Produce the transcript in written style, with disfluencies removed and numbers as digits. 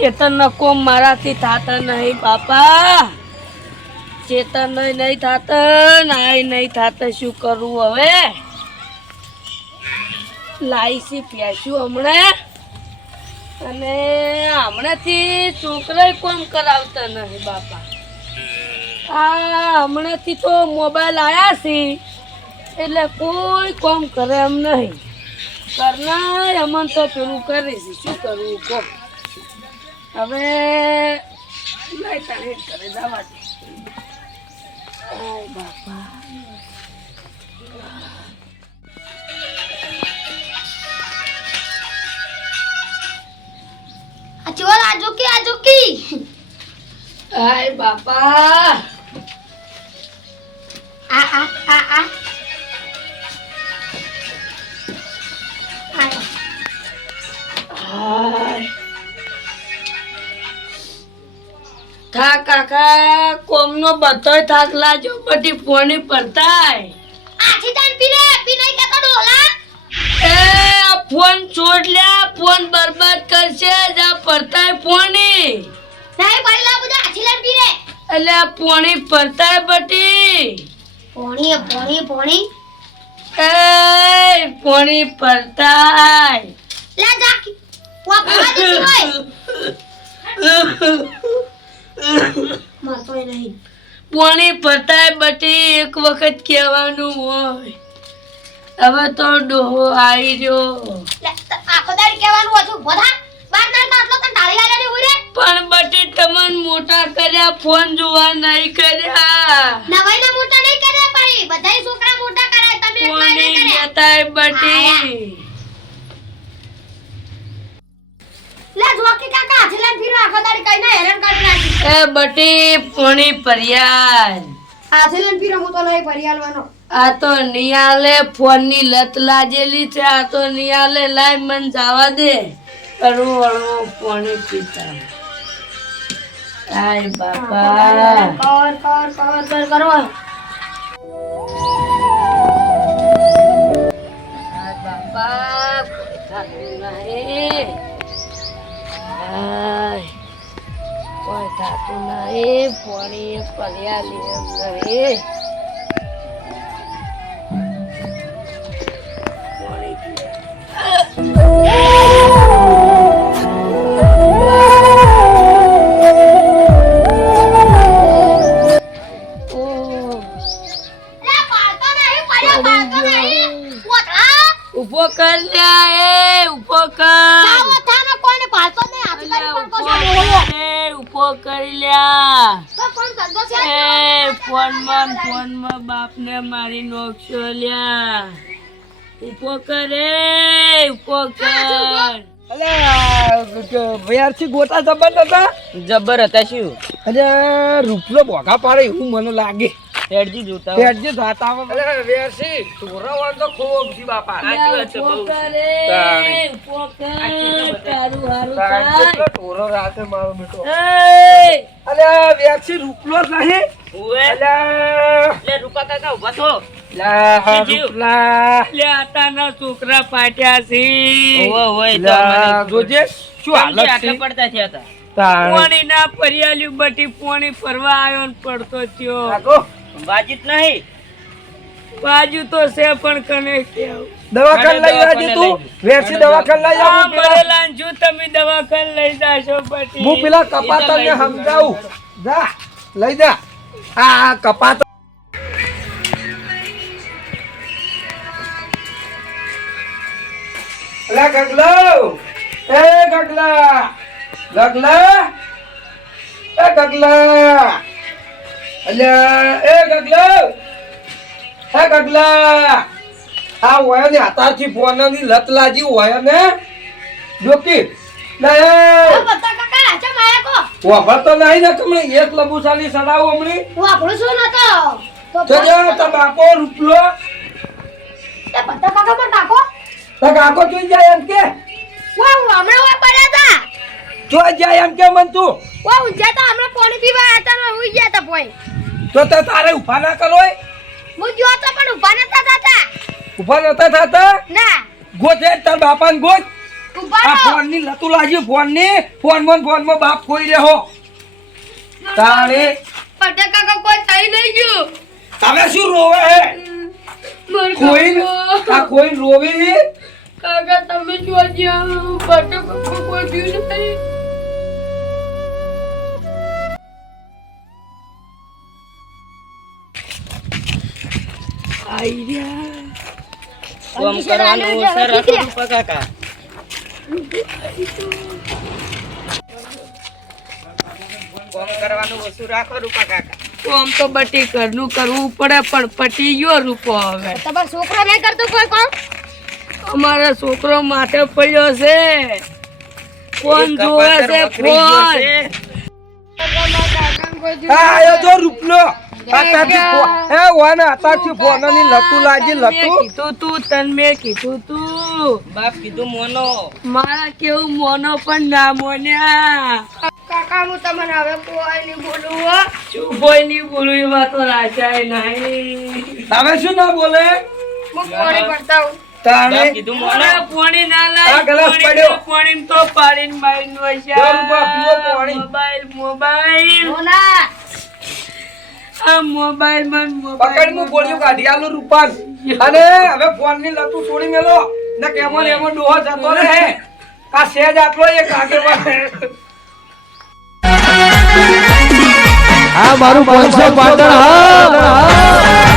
ચેતન કોમ મારાથી થાતા નહીં બાપા, ચેતન નહીં થાતા, નાય નહીં થાતા. શું કરું હવે? લાઈસી પ્યાસ્યું હમણાં, અને હમણાંથી છોકરાએ કોમ કરાવતા નહીં બાપા. આ હમણાંથી તો મોબાઈલ આવ્યા છે એટલે કોઈ કોમ કરે એમ નહીં. કરનાર અમન તો પેલું કરે છે. શું કરવું કહો? હવે નહીં તારે કરે જવા દે. બાપા ચોર આજુકી આય બાપા આ થાક કાકા કોમનો બધોય થાક લાજો બધી પોણી પડતાય. આથી તાન પીને પીને કે તો ડોલા એ આ ફોન છોડ લ્યા, ફોન બરબાદ કરશે. જા પડતાય પોણી નહીં પડેલા બધા આથી લન પીને એટલે આ પોણી પડતાય બધી પોણી એ પોણી પડતાય. લે જા વા પવા દે હોય મારતો નહીં. પોણી પડતાય બધી એક વખત કહેવાનું હોય. હવે તો ડોહો આવી રહ્યો. આખો દાડી કહેવાનું હતું બધા બાર ના માટલો તન ઢાળી આલે ઉરે પણ બટી તમન મોટા કર્યા, ફોન જોવા નહીં કર્યા. નવાઈ ના મોટા નહીં કર્યા પડી બધાય છોકરા મોટા કરાય તમે એટલા નહીં પોણી કર્યા. લેતાય બટી. લે જોકી કાકા આથી લન પીરો આખો દાડી કઈ ના હેરાન કરી નાખી. એ બટી પોણી પર્યાલ. આથી લન પીરો હું તો નહીં પરિયાલવાનો. આ તો નિયાલે ફોન ની લત લાગેલી છે. આ તો નિયાલે લાય મન જવા દે. અડવું અડવું પોણી પીતા. આય બાપા કર કરો આય બાપા કોઈ થાતું નહીં. આય કોઈ થાતું નહીં. પોણી પર્યાલી એમ નહીં. ઉભો કર લ્યા. એ ઉભો કર. ઉભો કરી લ્યા. એ ફોનમાં બાપને મારી નોકશો લ્યા. ઉભો કર. ઉભો કર. ભયારથી ગોટા જબર હતા. જબર હતા. શું અરે રૂપલો ભોગા પાડે એવું મને લાગે. હેડજી જોતા હેડજી જાતા અરે વેરસી તોરાવાન તો ખૂબ જી બાપા. ઉભો કર. ઉભો કર. તારું હારું થાય. તોરો રાતે મારો બેટો. એ અરે વેરસી રૂપલો નહીં. ઓએ અરે લે રૂપા કાકા ઉભા થો. લા રૂપલા લે આતાના છોકરા પાટ્યા છે. ઓય લા જોજે શું હાલત આટલા છે. પડતા થયા હતા. તાણ પોણી ના પર્યાલ્યું બટી પોણી ફરવા આવ્યો ને પડતો થયો. કાકો બાજીત નહીં. બાજુ તો છે પણ કને કેવું. દવાખાન લઈ આવજે તું. વેરસી દવાખાન લઈ આ આવ. મરેલા ને જો તમે દવાખાને લઈ જાશો બટી. હું પેલા કપાતરને સમજાવું. જા લઈ જા. આ કપાત અલા ગગલો. એ ગગલા. ગગલા. એ ગગલા. અલ્યા એ ગગલો. એ ગગલા. આ હોય ને હાથાથી ફોનની લત લાજી હોય ને જોકી લે બતા કાકા ચમ આયા કો વાપરતો નહીં ને તમે એક લબુસાલી સડાવો હમણી વાપરું છું નતો તો જો તા બાપો રૂપલો તે બતા કાકા પર નાખો. તા કાકો જોઈ જાય એમ કે વા હમણાં વા પડ્યા તા. જોઈ જાય એમ કે મન તું વા ઊંઝા તા હમણાં પાણી પીવા આયા તા હુઈ ગયા તા પોઈ. તો તે તારે ઉભા ના કરોય. હું જો તો પણ ઉભા નતા થતા. ઉભા નતા થતા ના ગોતે તાર બાપાને ગોત ઉભા આ રહો. ફોનની લતું લાગ્યું ફોનમાં બાપ કોઈ રહ્યો તાણે પટેલ કાકા કોઈ થઈ નહીં ગયું. તમે શું રોવે હે મારા કોઈ કાકા. આ કોઈ રોવે હે કાકા તમે જોજો પટેલ કાકા કોઈ ગયું નથી. આઈ રહ્યા. કોમ કરવાનું ઓછા રાખો રૂપા કાકા. કોમ કરવાનું ઓછું રાખો રૂપા કાકા. તો આમ તો બટી ઘરનું કરવું પડે પણ પટી ગયો રૂપો હવે. તમારો છોકરો નહીં કરતો કોઈ કામ? અમારા છોકરો માથે પડ્યો છે. ફોન એક જોવે કપાતર છે વખરી ગયો ફોન. છે. આ આયો જો રૂપલો આતાથી ફોનની લતું લાગી મેં લતું કીધું તું તને મેં કીધું તું બાપ કીધું મોનો. મારા કેવું મોનો પણ ના મોન્યા. કાકા હું તમને હવે કોઈ નહીં બોલું હો. શું કોઈ નહીં બોલું એમાં તો રાજાય નહીં. તમે શું ના બોલે હું કોને પડતા હું. તાણે બાપ કીધું મોનો. અરે પોણી ના આ લાય ગ્લાસ પડ્યો. પોણી તો પાડીને મારીને વસ્યા. દર રૂપા પીવો પોણી. મોબાઈલ બોલા. આ મોબાઈલ માં પકડ હું ગોળીઓ કાઢી આલું રૂપાન અને હવે ફોનની લતું છોડી મેલો ને કેમો ને એમો ડોહો જતો રહે આ સેજ આટલો એક આગેવાન આ મારું 500 પાટણ હા